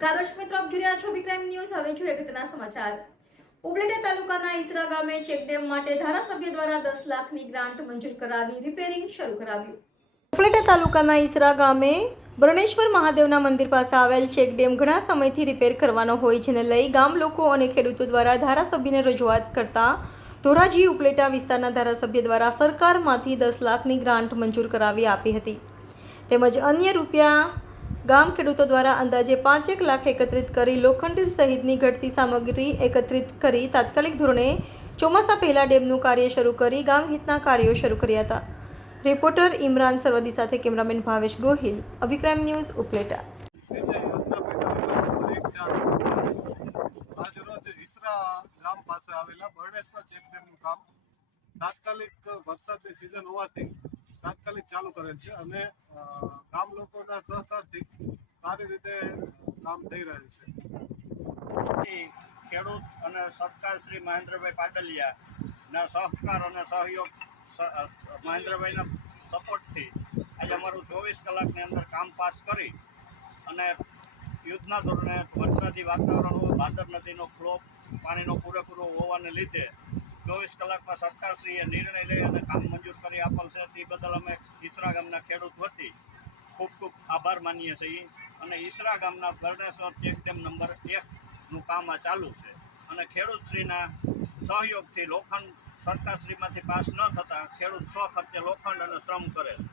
નમસ્કાર દર્શક મિત્રો, આપ જોઈ રહ્યા છો વિક્રાઇમ ન્યૂઝ। હવે જોઈએ અગત્યના સમાચાર। ઉપલેટા તાલુકાના ઈસરા ગામે ચેકડેમ માટે ધારાસભ્ય દ્વારા 10 લાખની ગ્રાન્ટ મંજૂર કરાવી રિપેરિંગ શરૂ કરાવ્યું। ઉપલેટા તાલુકાના ઈસરા ગામે બરણેશ્વર મહાદેવના મંદિર પાસે આવેલ ચેકડેમ ઘણા સમયથી રિપેર કરવાનો હોય, જેને લઈ ગામ લોકો અને ખેડૂતો દ્વારા ધારાસભ્યને રજૂઆત કરતા ધોરાજી ઉપલેટા વિસ્તારના ધારાસભ્ય દ્વારા સરકારમાંથી 10 લાખની ગ્રાન્ટ મંજૂર કરાવી આપી હતી, તેમજ અન્ય રૂપિયા ગામ ખેડૂતો દ્વારા અંદાજે 5 લાખ એકત્રિત કરી લોખંડ સહિતની ઘટતી સામગ્રી એકત્રિત કરી તાત્કાલિક ધોરણે ચોમાસા પહેલા ડેમનું કાર્ય શરૂ કરી ગામ હિતના કાર્યો શરૂ કર્યા હતા। રિપોર્ટર ઇમરાન સરવદી સાથે કેમેરામેન ભાવેશ ગોહિલ, અભિક્રાઇમ ન્યૂઝ, ઉપલેટા। આજરોજ ઈસરા ગામ પાસે આવેલા બરણેશ્વર ચેકડેમનું કામ તાત્કાલિક વરસાદની સિઝન હોવાથી તાત્કાલિક ચાલુ કરેલ છે અને ગામ લોકોના સહકારથી સારી રીતે કામ થઈ રહ્યું છે। ખેડૂત અને સરકાર શ્રી મહેન્દ્રભાઈ પાડલિયાના સહકાર અને સહયોગ, મહેન્દ્રભાઈના સપોર્ટથી આજે અમારું 24 કલાકની અંદર કામ પાસ કરી અને યુદ્ધના ધોરણે વરસાદી વાતાવરણ હોય, ભાદર નદીનો ફ્લો પાણીનો પૂરેપૂરો હોવાને લીધે 24 કલાકમાં સરકારશ્રીએ નિર્ણય લઈ અને કામ મંજૂર કરી આપેલ છે। તે બદલ અમે ઈસરા ગામના ખેડૂત વતી ખૂબ ખૂબ આભાર માનીએ છીએ અને ઈસરા ગામના બરણેશ્વર ચેકડેમ નંબર 1નું કામ આ ચાલુ છે અને ખેડૂતશ્રીના સહયોગથી લોખંડ સરકારશ્રીમાંથી પાસ ન થતાં ખેડૂત સ્વખર્ચે લોખંડ અને શ્રમ કરે છે।